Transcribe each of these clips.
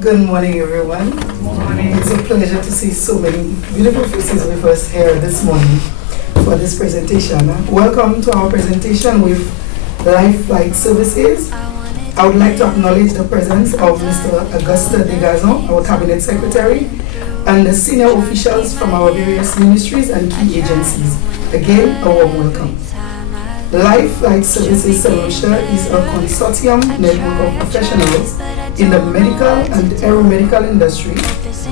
Good morning, everyone. Good morning. It's a pleasure to see so many beautiful faces with us here this morning for this presentation. Welcome to our presentation with Life Flight Services. I would like to acknowledge the presence of Mr. Auguste Degazon, our Cabinet Secretary, and the senior officials from our various ministries and key agencies. Again, a warm welcome. Life Flight Services St. Lucia is a consortium network of professionals in the medical and aeromedical industry,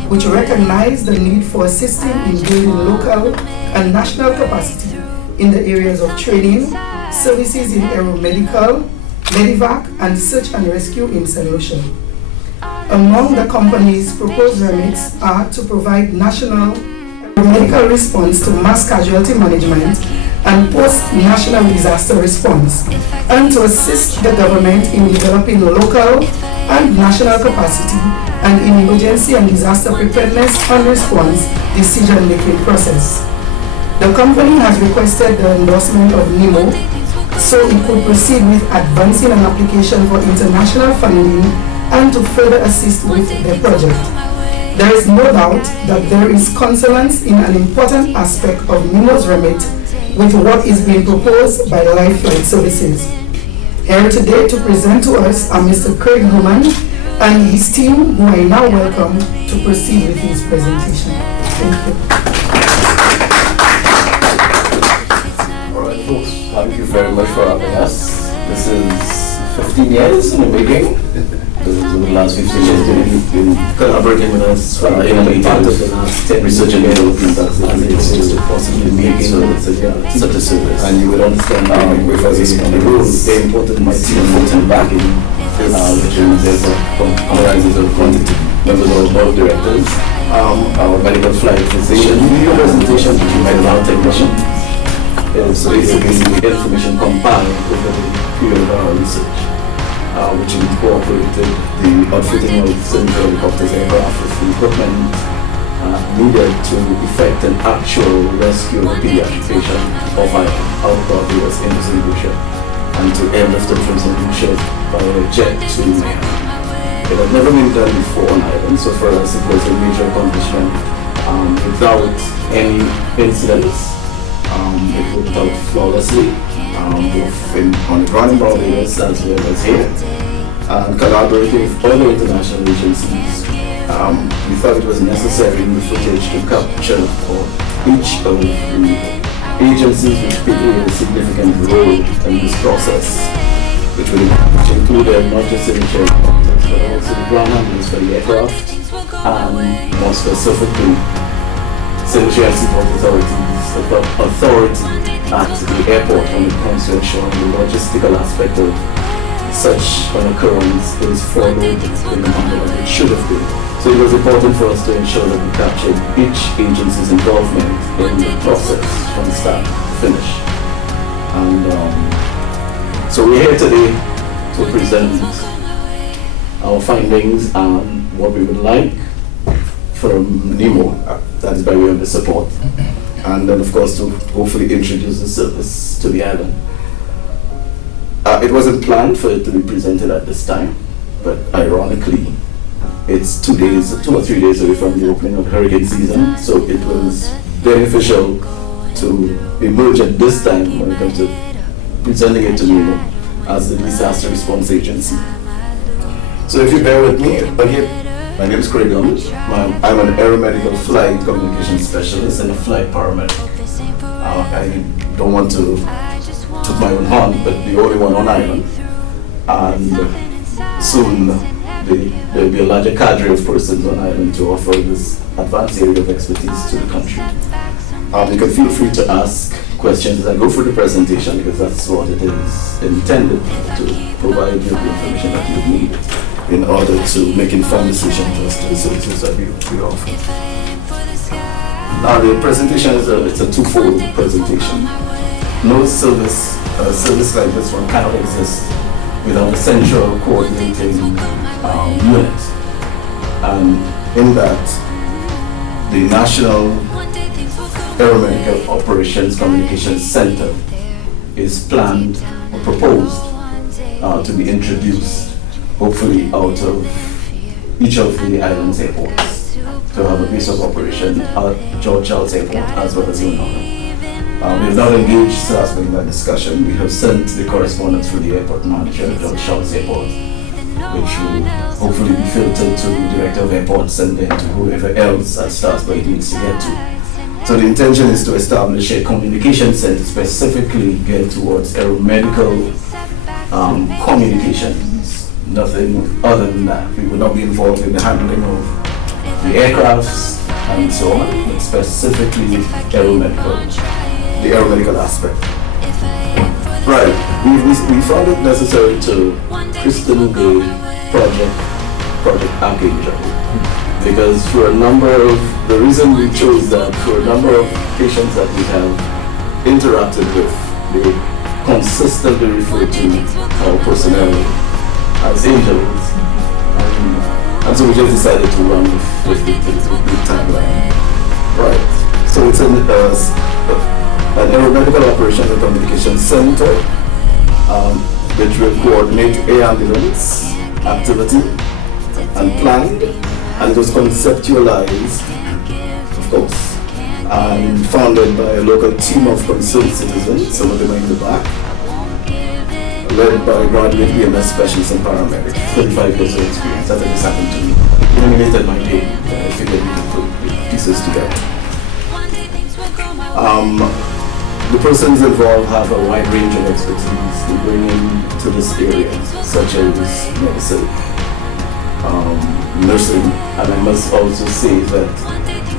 which recognize the need for assisting in building local and national capacity in the areas of training, services in aeromedical, MEDEVAC, and search and rescue in St. Lucia. Among the company's proposed remits are to provide national aeromedical response to mass casualty management and post-national disaster response, and to assist the government in developing local and national capacity and in emergency and disaster preparedness and response decision-making process. The company has requested the endorsement of NEMO so it could proceed with advancing an application for international funding and to further assist with the project. There is no doubt that there is consonance in an important aspect of NEMO's remit with what is being proposed by Life Flight Services. Here today to present to us are Mr. Craig Human and his team, who I now welcome to proceed with his presentation. Thank you. All right, folks, thank you very much for having us. This is 15 years in the making. Over the last 15 years, you've been collaborating with us, innovating with research and development as it relates to possibly making such a service. And you would understand with us the rules, very important, my team folks and backing, which comprises of quantity members of our board of directors, our medical flight physician, the presentation to the medical technician. So it's basically information compiled over the period of our research, which incorporated the outfitting of civil helicopters aircraft with the equipment needed to effect an actual rescue of a pediatric patient of outdoors in St. Lucia, and to airlift it from St. Lucia by a jet to Miami. It had never been done before on island, so for us it was a major accomplishment. Without any incidents, it worked out flawlessly, both on the ground in Barbados as well as here, and collaborating with other international agencies. We thought it was necessary in the footage to capture each of the agencies which played a significant role in this process, which included not just the helicopters, but also the ground handlers for the aircraft, and more specifically, St. Lucia Seaport Authority at the airport when it comes to ensuring the logistical aspect of such an occurrence is followed in the manner that it should have been. So it was important for us to ensure that we captured each agency's involvement in the process from start to finish. And so we're here today to present our findings and what we would like from NEMO, that is by way of the support, and then of course to hopefully introduce the service to the island. It wasn't planned for it to be presented at this time, but ironically it's 2 or 3 days away from the opening of hurricane season, so it was beneficial to emerge at this time when it comes to presenting it to NEMO as the disaster response agency. So if you bear with me, again, my name is Craig Human. I'm an aeromedical flight communication specialist and a flight paramedic. I don't want to toot my own horn, but the only one on island. And soon there'll be a larger cadre of persons on island to offer this advanced area of expertise to the country. You can feel free to ask questions as I go through the presentation, because that's what it is intended to provide you the information that you need in order to make informed decisions as to the services that we offer. Now the presentation it's a twofold presentation. No service like this one cannot exist without a central coordinating unit. And in that, the National Aeromedical Operations Communications Center is planned or proposed to be introduced, hopefully out of each of the island's airports to have a base of operation at George Charles Airport as well as Unona. We have not engaged SASB in that discussion. We have sent the correspondence for the airport manager at George Charles Airport, which will hopefully be filtered to the director of airports and then to whoever else at SASB needs to get to. So the intention is to establish a communication center specifically geared towards aeromedical communications. Nothing other than that. We will not be involved in the handling of the aircrafts and so on, but specifically the aeromedical aspect. Right, we found it necessary to christen the Project Archangel, because for a number of, the reason we chose that, for a number of patients that we have interacted with, they consistently refer to our personnel as angels. And so we just decided to run with the tagline. Right, so it's an aeromedical operation and communication center, which will coordinate air ambulance activity and planned, and it was conceptualized, of course, and founded by a local team of concerned citizens, some of them are in the back, led by graduate EMS specialists and paramedics, 35 years of experience. That's what just happened to me. It eliminated my day. I figured we could put the pieces together. The persons involved have a wide range of expertise they bring into this area, such as medicine, nursing, and I must also say that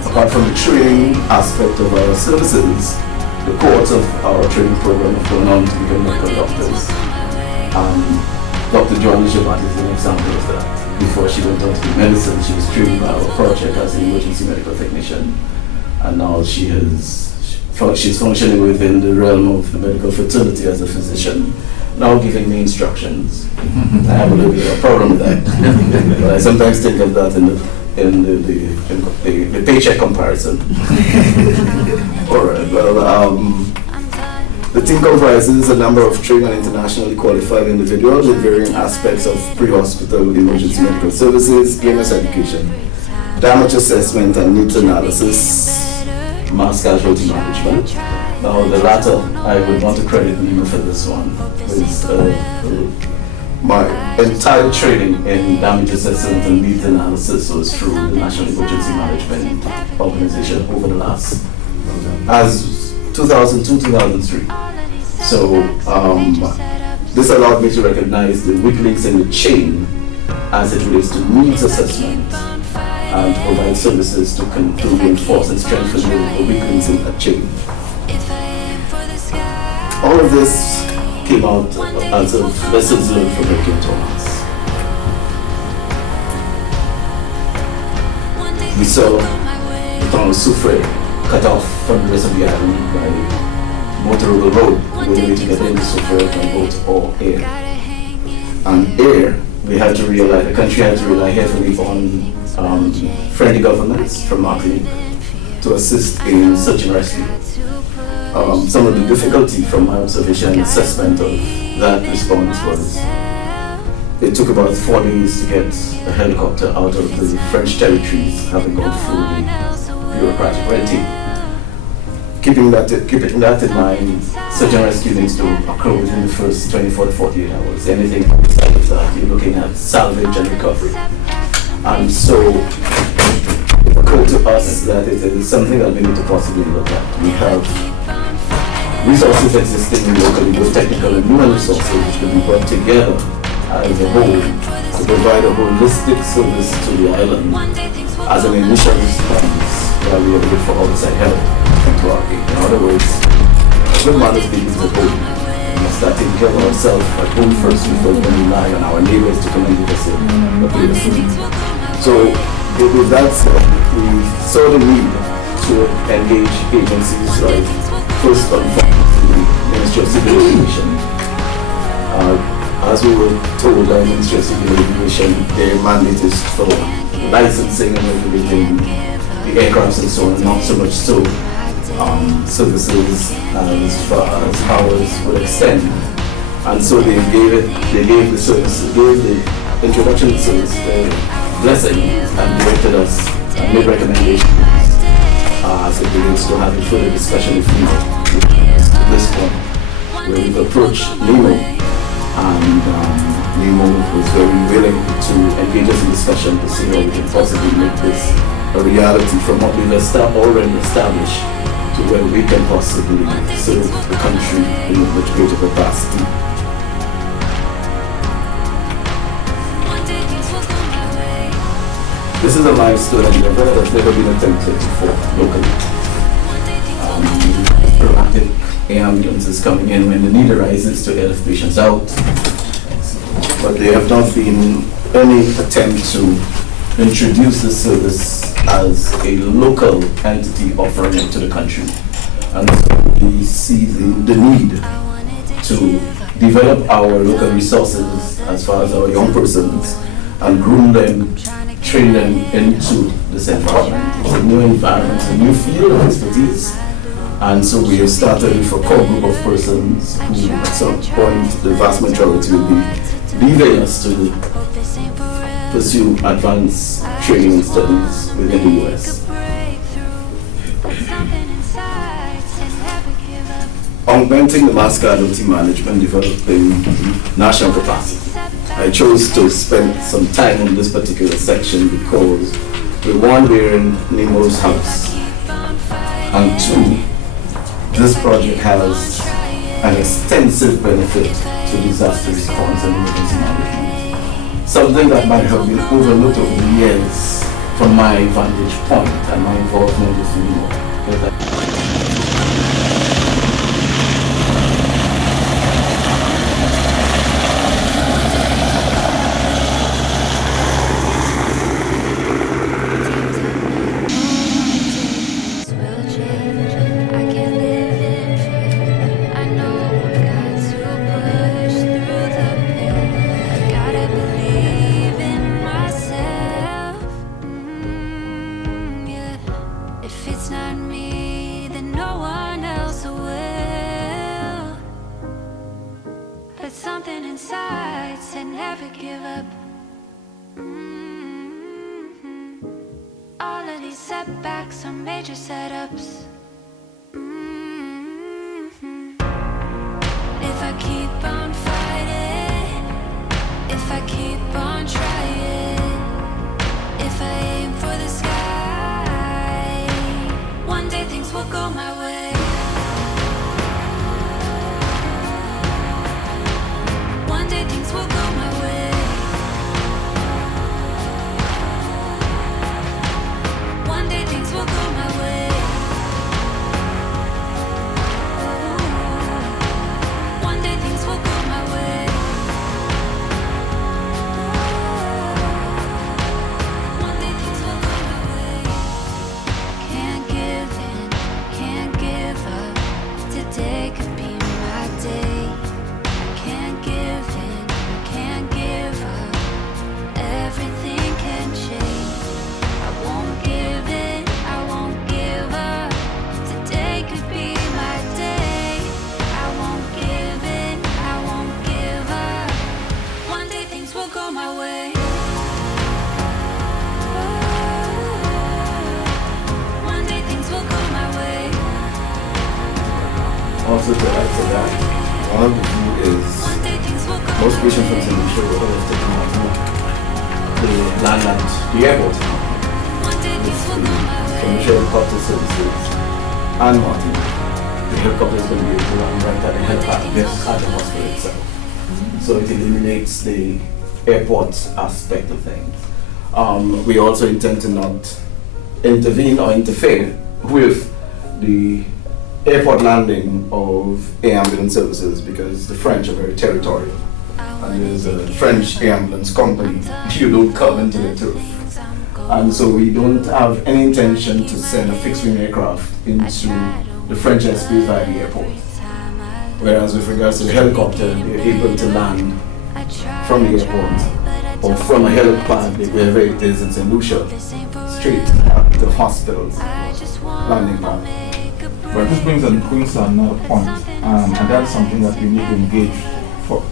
apart from the training aspect of our services, the cohorts of our training program have gone on to become medical doctors. Dr. Joanna Shabat is an example of that. Before she went on to do medicine, she was trained by our project as an emergency medical technician, and now she's functioning within the realm of the medical fraternity as a physician, now giving me instructions. I have a little bit of a problem with that, but I sometimes think of that in the paycheck comparison. All right, well, the team comprises a number of trained and internationally qualified individuals in varying aspects of pre-hospital emergency medical services, EMS education, damage assessment and needs analysis, mass casualty management. Now the latter, I would want to credit NEMO for this one. My entire training in damage assessment and needs analysis was through the National Emergency Management Organization over the last, as 2002-2003. So this allowed me to recognize the weak links in the chain as it relates to needs assessment and to provide services to reinforce and strengthen the weak links in that chain. All of this came out as of lessons learned from Hurricane Thomas. We saw the town of Soufrière cut off from the rest of the island by motorable road, the only way to get into Soufrière from boat or air. And air, the country had to rely heavily on friendly governments from Martinique to assist in search and rescue. Some of the difficulty from my observation and assessment of that response was it took about 4 days to get a helicopter out of the French territories, having gone through the bureaucratic red tape. Keeping that in mind, search and rescue needs to occur within the first 24 to 48 hours. Anything outside of that, you're looking at salvage and recovery. And so it occurred to us that it is something that we need to possibly look at. We have resources existing locally, both technical and human resources, which can be brought together as a whole to provide a holistic service to the island as an initial response while we wait for outside help to our aid. In other words, good mothers begins at home. We must start taking care of ourselves at home first before we rely on our neighbors to come and give us a plate of food. So with that said, we saw the need to engage agencies like first and foremost the Ministry of Civil Aviation. As we were told by the Ministry of Civil Aviation, their mandate is for licensing and regulating the aircrafts and so on, not so much so services as far as hours would extend. And so they gave the introduction to service blessings and directed us and made recommendations as it relates to having further discussion with you to this point, where we've approached NEMO, and NEMO was very willing to engage us in discussion to see how we can possibly make this a reality from what we've already established to where we can possibly serve the country in a much greater capacity. This is a milestone endeavor that has never been attempted before locally. Proactive air ambulances coming in when the need arises to air patients out, but there have not been any attempt to introduce this service as a local entity offering it to the country. And so we see the need to develop our local resources as far as our young persons and groom them, train them into this environment. It's a new environment, a new field of expertise. And so we have started with a core group of persons who at some point, the vast majority will be leaving us to pursue advanced training and studies within the US. Augmenting the mass casualty management, developing national capacity. I chose to spend some time on this particular section because one, we're in NEMO's house, and two, this project has an extensive benefit to disaster response and emergency management. Something that might have been overlooked over the years from my vantage point and my involvement with NEMO. Setbacks are major setups. If I keep on fighting, if I keep on trying, if I aim for the sky, one day things will go my way. One day things will go my way. One day things will go my way. One day things will go my way. One day things will go my way. Can't give in, can't give up. Today could be my day. I can't give in, can't give up. Everything can change. I won't give in, I won't give up. Today could be my day. I won't give in, I won't give up. One day things will go my way. One day things will go my way. Also to add to that, one of the view is One day things will go most my patients from way. St. Lucia will always take the land at the airport. One day things will go my St. way. Lucia helicopter services and Martin. The helicopter is going to be able to land right at the helipad at the hospital itself. So it eliminates the airport aspect of things. We also intend to not intervene or interfere with the airport landing of air ambulance services because the French are very territorial. And there's a French air ambulance company, you don't come into their turf. And so we don't have any intention to send a fixed wing aircraft into the French airspace via the airport. Whereas with regards to the helicopter, they're able to land from the airport or from a helipad, wherever it is in St. Lucia, straight at the hospital's landing pad. But this brings to another point, and that's something that we need to engage for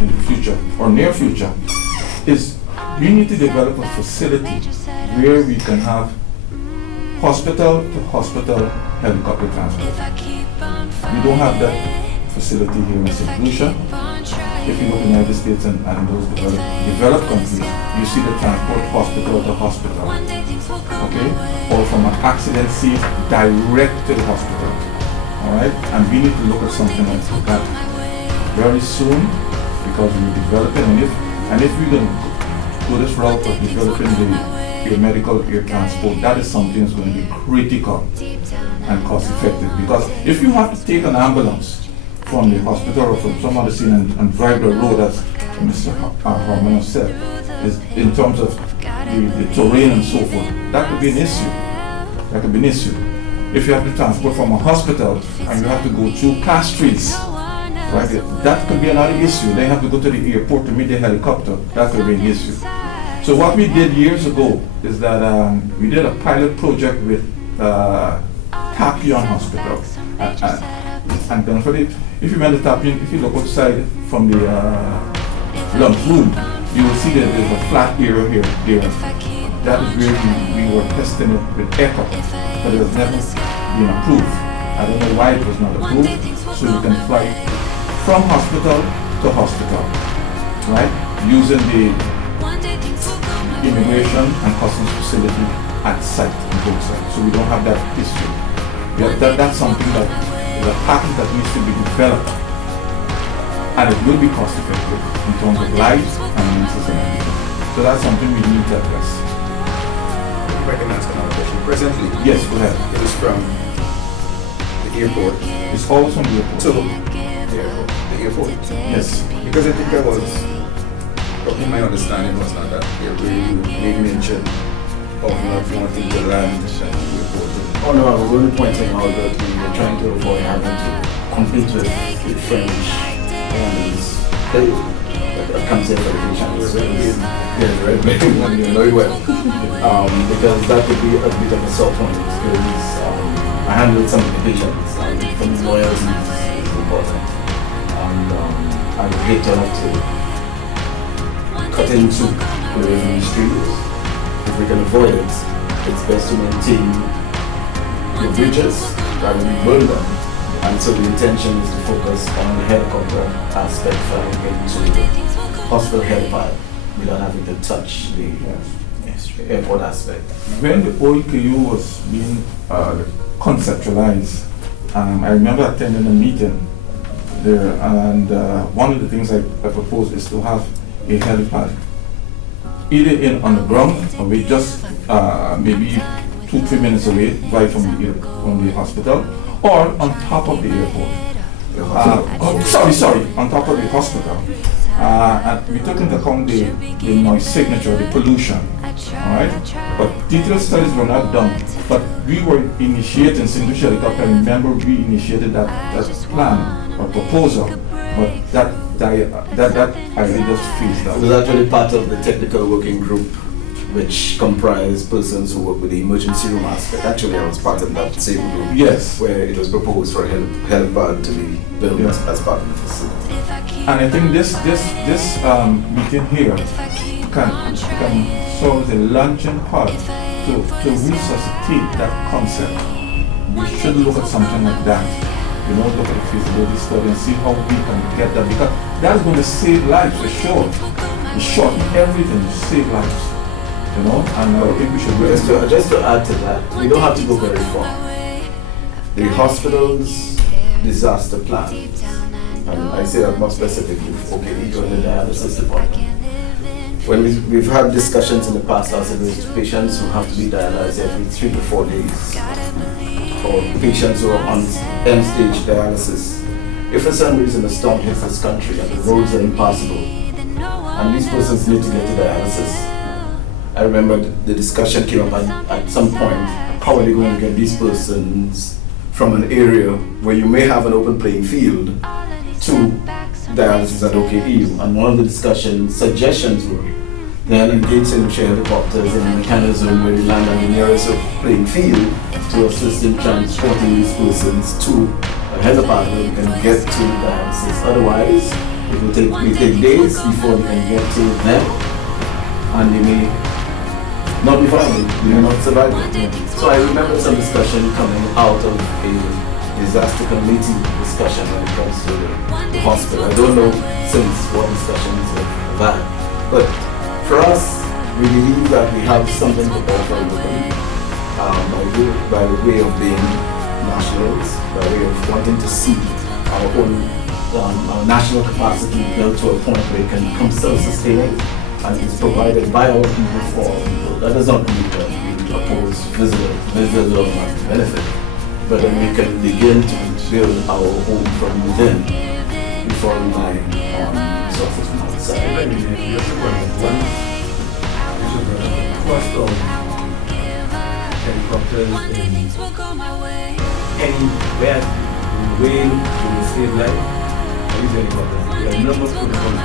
in the future or near future. Is we need to develop a facility where we can have hospital to hospital helicopter transport. We don't have that facility here in St. Lucia. If you look in the United States and those developed countries, you see the transport hospital to hospital. Okay? Or from an accident scene direct to the hospital. Alright? And we need to look at something like that very soon because we're developing, and if we're going to go this route of developing the air medical air transport, that is something that's going to be critical and cost effective. Because if you have to take an ambulance from the hospital or from some other scene and drive the road, as Mr. Harmon said, is in terms of the terrain and so forth, that could be an issue. That could be an issue. If you have to transport from a hospital and you have to go through class streets, right, that could be another issue. They have to go to the airport to meet the helicopter. That could be an issue. So what we did years ago is that we did a pilot project with Tapion Hospital. And then if you remember Tapion, if you look outside from the lunch room, you will see that there's a flat area here. That is where we were testing it with ECHO, but it was never been approved. I don't know why it was not approved. So you can fly from hospital to hospital, right? Using the immigration and customs facility at site in both sides. So we don't have that issue. That's something that is a pattern that needs to be developed, and it will be cost effective in terms of lives and sustainability. So that's something we need to address. I can ask another question. Presently, yes, go ahead. It is from the airport. It's always from the airport. To the airport. Yes. Because I think I was, in my understanding was not that you made mention of not wanting to land at the airport. Oh no, I was only pointing out that we were trying to avoid having to compete with the French airlines. That comes in verification. Yeah, right. You know it well. Because that would be a bit of a sore point because I handled some of the patients from the lawyers is important. And I would hate to have to cut into away from the streets. If we can avoid it, it's best to maintain the bridges rather than burn them. And so the intention is to focus on the helicopter aspect rather than to the hospital helipad without having to touch the airport aspect. When the OEKU was being conceptualized, I remember attending a meeting there, and one of the things I proposed is to have a helipad either on the ground or we just maybe 2-3 minutes away right from the hospital, or on top of the airport. On top of the hospital. And we took into account the noise signature, the pollution. Alright? But detailed studies were not done. But we were initiating, St. Lucia Helicopter, I remember we initiated that plan or proposal. But that idea just freezed out. It was actually part of the technical working group, which comprised persons who work with the emergency room aspect. Actually, I was part of that same group. Yes. Where it was proposed for a helipad to be built as part of the facility. And I think this meeting here can solve the launching part to resuscitate that concept. We should look at something like that. You know, look at the feasibility study and see how we can get that, because that's going to save lives for sure. It shorten everything to save lives. You know, and I think we should just to add to that, we don't have to go very far. The hospital's disaster plan, and I say that more specifically, okay, even the dialysis department. When we've had discussions in the past as it relates to patients who have to be dialyzed every 3 to 4 days, or patients who are on end-stage dialysis. If for some reason a storm hits this country and the roads are impassable, and these persons need to get to dialysis, I remember the discussion came up at some point, how are they going to get these persons from an area where you may have an open playing field to dialysis at OKU? And one of the suggestions were then engage St. Lucia helicopters in a mechanism where you land on the nearest playing field to assist in transporting these persons to a helipad where you can get to dialysis. Otherwise, it will take days before you can get to them. and they may not be found, they may not survive it. So I remember some discussion coming out of a disaster committee discussion when it comes to the hospital. I don't know since what discussions have had, but for us, we believe that we have something to offer locally by the way of being nationals, by way of wanting to see our own our national capacity built to a point where it can become self-sustaining and is provided by our people for our people. That does not mean that we oppose visitors. Visitors are not benefit, but then we can begin to build our home from within before relying on resources from outside. Cost of helicopters anywhere in the way to save life, I use helicopters. There are numerous protocols.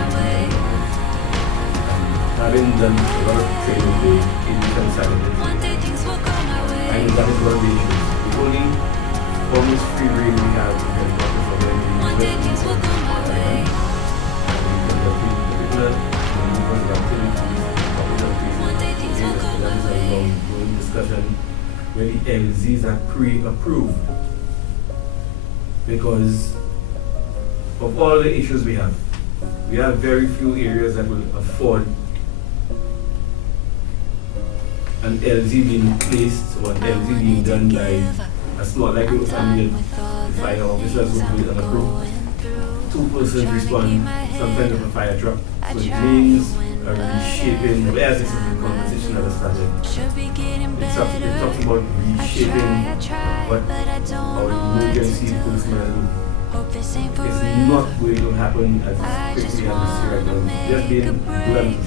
Having done a lot of training with Indian scientists, I know that is one of the issues. The only almost free reign we have in helicopters for them is when we go to Ireland, and we can compete in particular when we go to activities. That is a long discussion where the LZs are pre-approved because of all the issues we have very few areas that will afford an LZ being placed or an LZ being done by a small, like the fire officers who do it on a crew. 2 persons respond, sometimes with a fire truck. So it means a reshaping, whereas this is the conversation that started. It talks about reshaping what our emergency policemen do. It's not going to happen as quickly as we see right now. Just being blunt.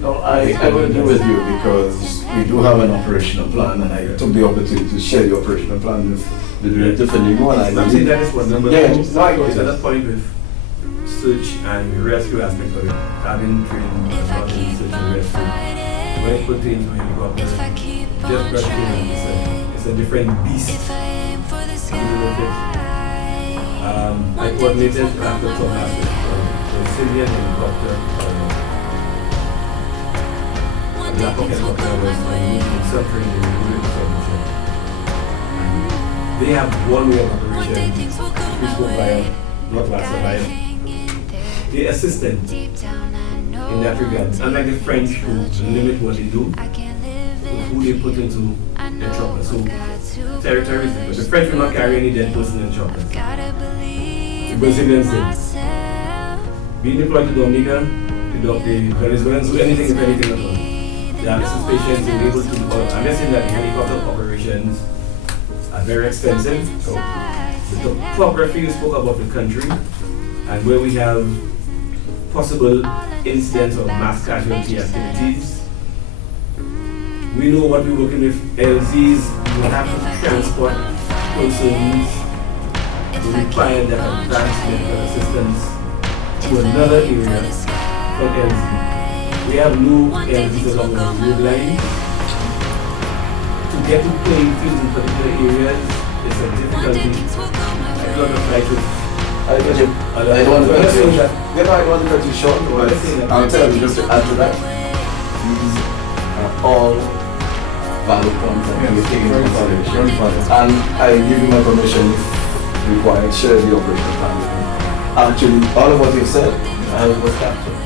No, I will agree with you because we do have an operational plan, and I took the opportunity to share the operational plan with the director for NEMO. I'm saying that is what number yeah, two. No, I got at that point with search and rescue aspect of it, having training about search and rescue. When it pertains to helicopters, just rescuing it's a different beast. I coordinated after talk aspect from the civilian helicopter. Lack of helicopter was suffering in the solution. They have one way of operation, which go via, not via, they assistant in that regard. Unlike the French who limit what they do, who they put into their choppers. So territories, but the French will not carry any dead person in choppers. The Brazilians did. Being deployed to Dominica, the Venezuelans do anything if anything at all. The analysis patients are able to, I'm guessing that the helicopter operations are very expensive. So the topography you spoke about the country and where we have possible incidents of mass casualty activities. We know what we're working with. LZs will have to transport persons who require that advanced medical assistance to another area from LZ. We have no LZs along the road line. To get to playing fields in particular areas is a difficulty. I do not apply to. I don't want to cut you. I don't want to cut you short, but I'll tell you just to add to that. These are all valid points that we're taking into consideration. And I give you my permission if required, share the operational plan with me. Actually, all of what you've said, I was captured.